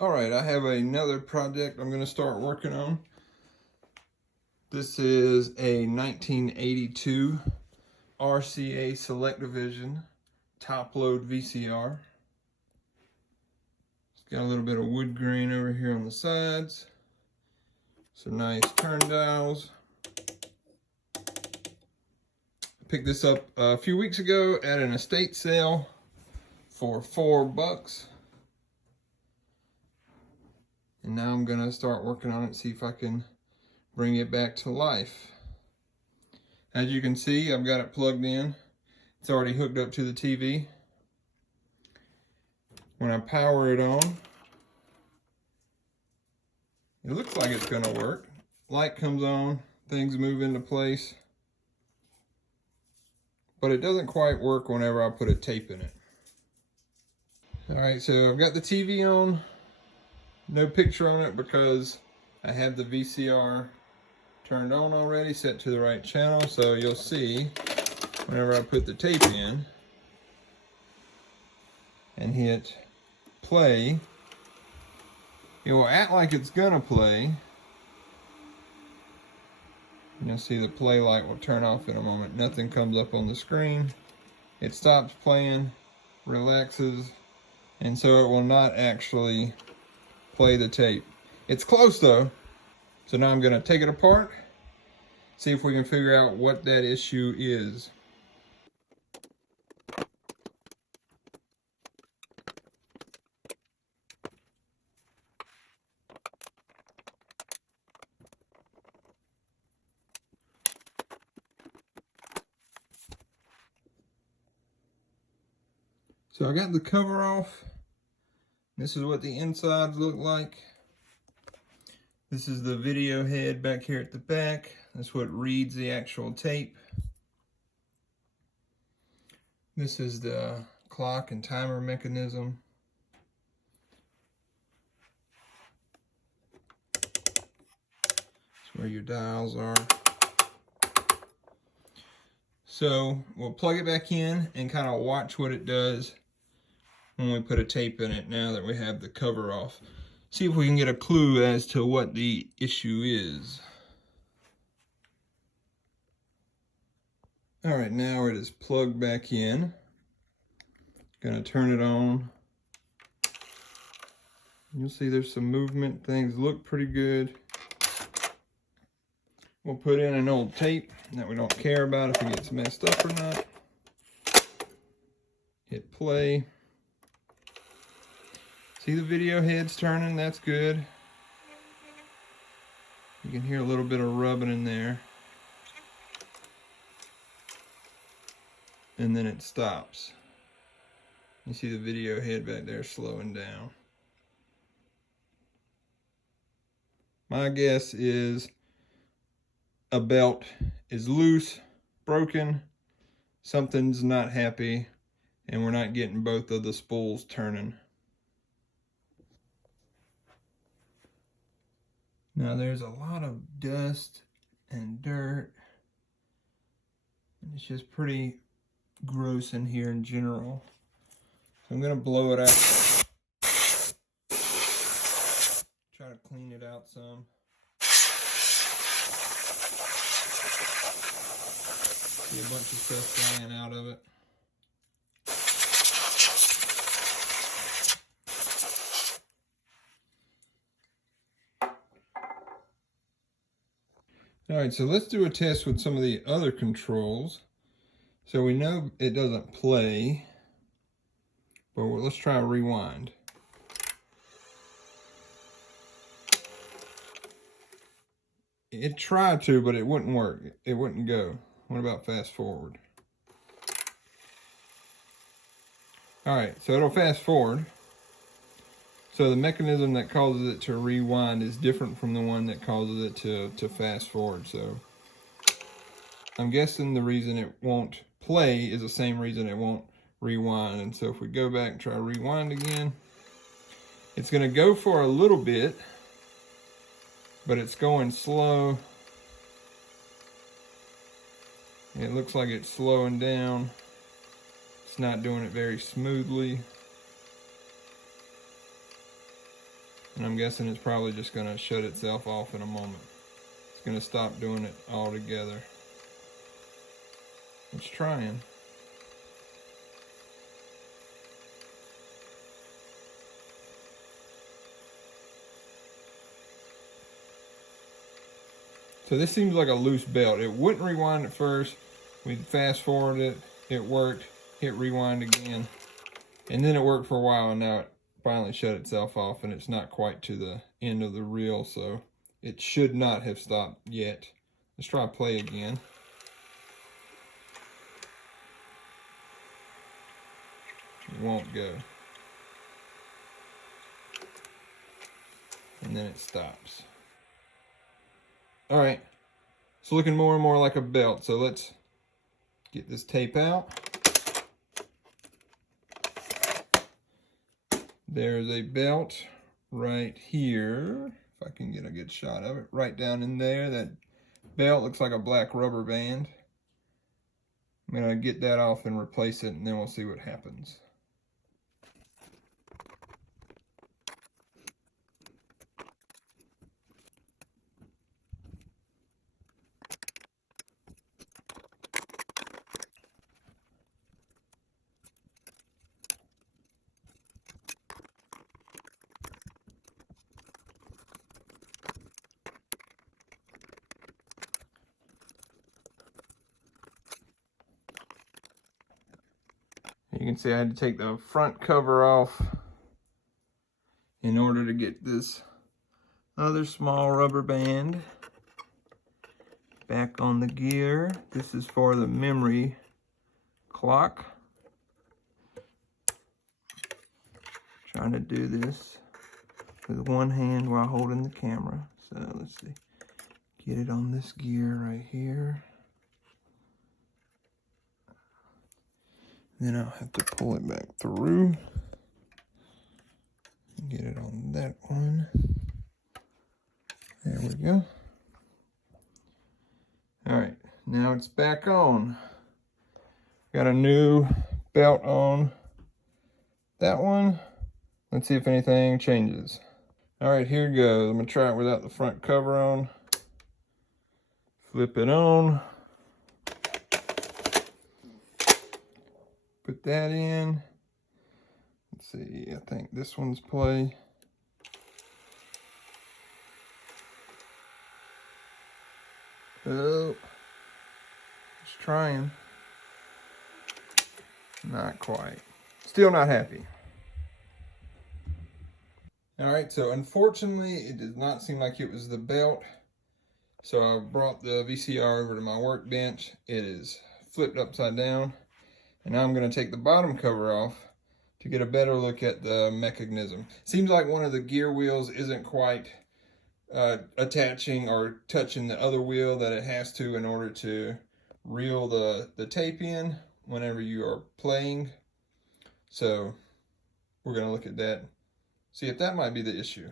All right, I have another project I'm going to start working on. This is a 1982 RCA SelectaVision top-load VCR. It's got a little bit of wood grain over here on the sides. Some nice turn dials. Picked this up a few weeks ago at an estate sale for $4. And now I'm gonna start working on it, see if I can bring it back to life. As you can see, I've got it plugged in. It's already hooked up to the TV. When I power it on, it looks like it's gonna work. Light comes on, things move into place. But it doesn't quite work whenever I put a tape in it. All right, so I've got the TV on. No picture on it because I have the VCR turned on already, set to the right channel. So you'll see whenever I put the tape in and hit play, it will act like it's gonna play. You'll see the play light will turn off in a moment. Nothing comes up on the screen. It stops playing, relaxes, and so it will not actually play the tape. It's close though. So now I'm gonna take it apart, see if we can figure out what that issue is. So I got the cover off. This is what the insides look like. This is the video head back here at the back. That's what reads the actual tape. This is the clock and timer mechanism. That's where your dials are. So we'll plug it back in and kind of watch what it does when we put a tape in it now that we have the cover off. See if we can get a clue as to what the issue is. All right, now it is plugged back in. Gonna turn it on. You'll see there's some movement. Things look pretty good. We'll put in an old tape that we don't care about if it gets messed up or not. Hit play. See the video heads turning, that's good. You can hear a little bit of rubbing in there. And then it stops. You see the video head back there slowing down. My guess is a belt is loose, broken, something's not happy, and we're not getting both of the spools turning. Now there's a lot of dust and dirt, and it's just pretty gross in here in general. So I'm gonna blow it out. Try to clean it out some. See a bunch of stuff flying out of it. All right, so let's do a test with some of the other controls. So we know it doesn't play, but let's try rewind. It tried to, but it wouldn't work. It wouldn't go. What about fast forward? All right, so it'll fast forward. So the mechanism that causes it to rewind is different from the one that causes it to fast forward. So I'm guessing the reason it won't play is the same reason it won't rewind. And so if we go back and try rewind again, it's gonna go for a little bit, but it's going slow. It looks like it's slowing down. It's not doing it very smoothly. And I'm guessing it's probably just going to shut itself off in a moment. It's going to stop doing it altogether. It's trying. So this seems like a loose belt. It wouldn't rewind at first. We fast forwarded it. It worked. Hit rewind again. And then it worked for a while, and now it finally shut itself off, and it's not quite to the end of the reel, so it should not have stopped yet. Let's try play again. It won't go. And then it stops. All right, it's looking more and more like a belt, so let's get this tape out. There's a belt right here, if I can get a good shot of it, right down in there. That belt looks like a black rubber band. I'm gonna get that off and replace it, and then we'll see what happens. You can see I had to take the front cover off in order to get this other small rubber band back on the gear. This is for the memory clock. Trying to do this with one hand while holding the camera. So let's see. Get it on this gear right here. Then I'll have to pull it back through. Get it on that one. There we go. All right, now it's back on. Got a new belt on that one. Let's see if anything changes. All right, here it goes. I'm gonna try it without the front cover on. Flip it on. Put that in. Let's see, I think this one's play. Oh, it's trying. Not quite. Still not happy. All right, so unfortunately, it does not seem like it was the belt. So I brought the VCR over to my workbench. It is flipped upside down. And now I'm going to take the bottom cover off to get a better look at the mechanism. Seems like one of the gear wheels isn't quite attaching or touching the other wheel that it has to in order to reel the tape in whenever you are playing. So we're going to look at that, see if that might be the issue.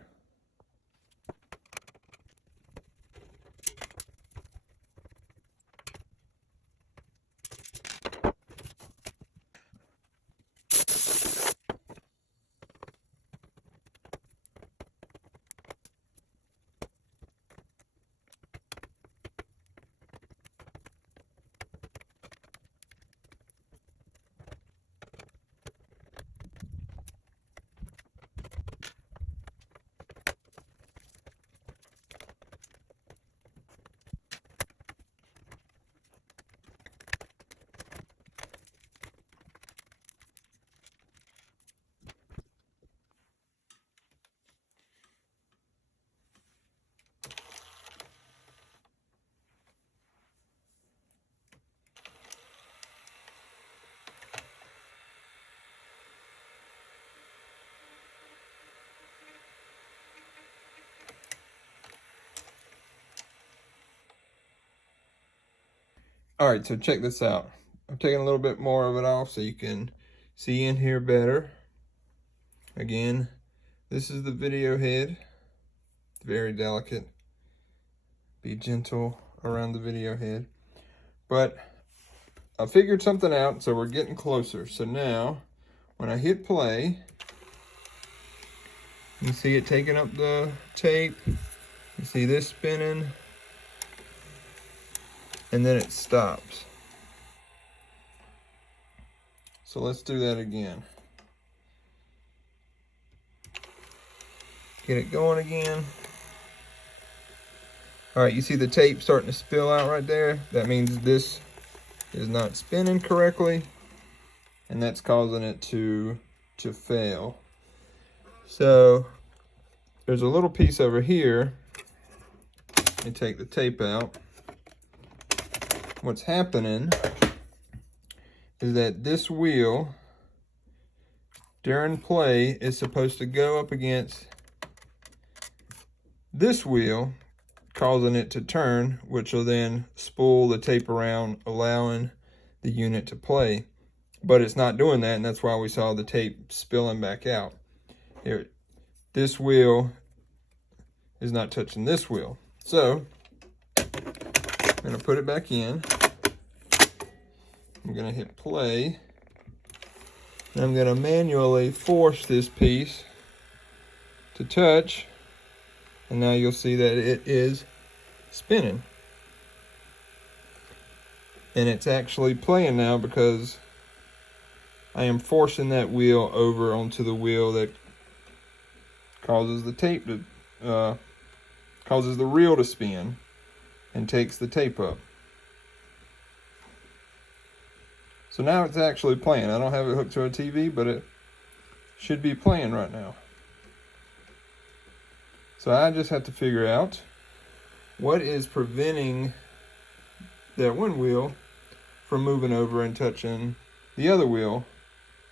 All right, so check this out. I'm taking a little bit more of it off so you can see in here better. Again, this is the video head. It's very delicate. Be gentle around the video head. But I figured something out, so we're getting closer. So now, when I hit play, You see it taking up the tape. You see this spinning. And then it stops. So let's do that again. Get it going again. All right, you see the tape starting to spill out right there? That means this is not spinning correctly, and that's causing it to fail. So there's a little piece over here. Let me take the tape out. What's happening is that this wheel during play is supposed to go up against this wheel, causing it to turn, which will then spool the tape around, allowing the unit to play. But it's not doing that, and that's why we saw the tape spilling back out. Here, this wheel is not touching this wheel. So I'm gonna put it back in. I'm gonna hit play. And I'm gonna manually force this piece to touch. And now you'll see that it is spinning. And it's actually playing now because I am forcing that wheel over onto the wheel that causes the tape to, causes the reel to spin and takes the tape up. So now it's actually playing. I don't have it hooked to a TV, but it should be playing right now. So I just have to figure out what is preventing that one wheel from moving over and touching the other wheel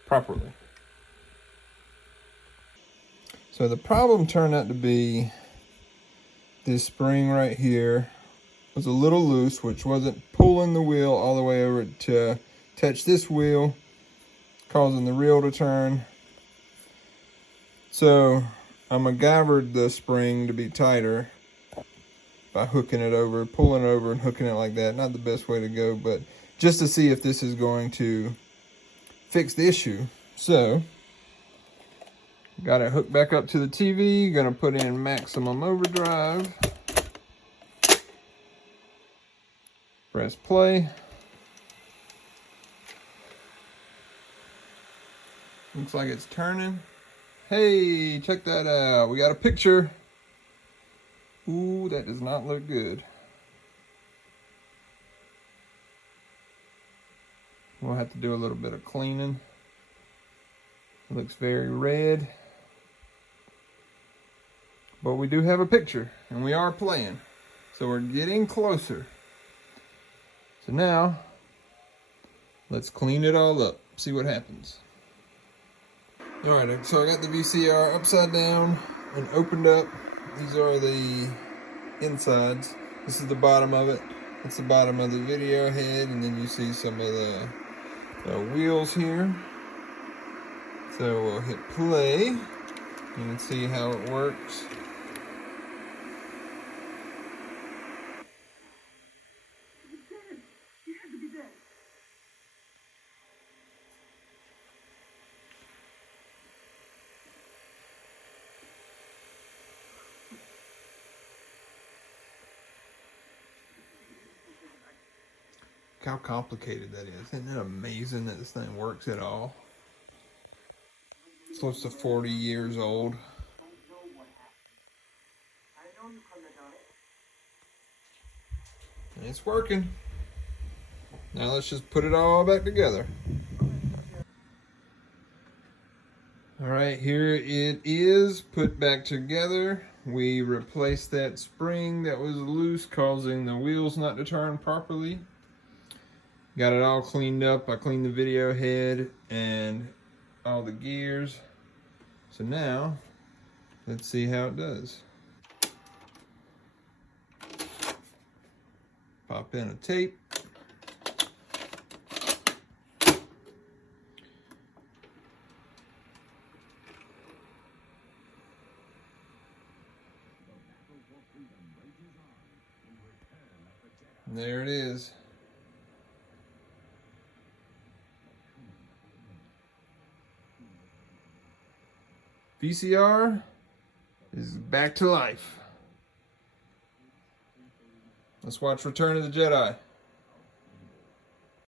properly. So the problem turned out to be this spring right here was a little loose, which wasn't pulling the wheel all the way over to touch this wheel, causing the reel to turn. So I MacGyvered the spring to be tighter by hooking it over, pulling it over and hooking it like that. Not the best way to go, but just to see if this is going to fix the issue. So got it hooked back up to the TV, gonna put in maximum overdrive. Press play. Looks like it's turning. Hey, check that out. We got a picture. Ooh, that does not look good. We'll have to do a little bit of cleaning. It looks very red. But we do have a picture, and we are playing. So we're getting closer. So now, let's clean it all up, see what happens. Alright, so I got the VCR upside down and opened up. These are the insides. This is the bottom of it. That's the bottom of the video head, and then you see some of the wheels here. So we'll hit play. You can see how it works. How complicated that is. Isn't it amazing that this thing works at all? It's close to 40 years old. And it's working. Now let's just put it all back together. Alright, here it is put back together. We replaced that spring that was loose, causing the wheels not to turn properly. Got it all cleaned up. I cleaned the video head and all the gears. So now, let's see how it does. Pop in a tape. And there it is. VCR is back to life. Let's watch Return of the Jedi.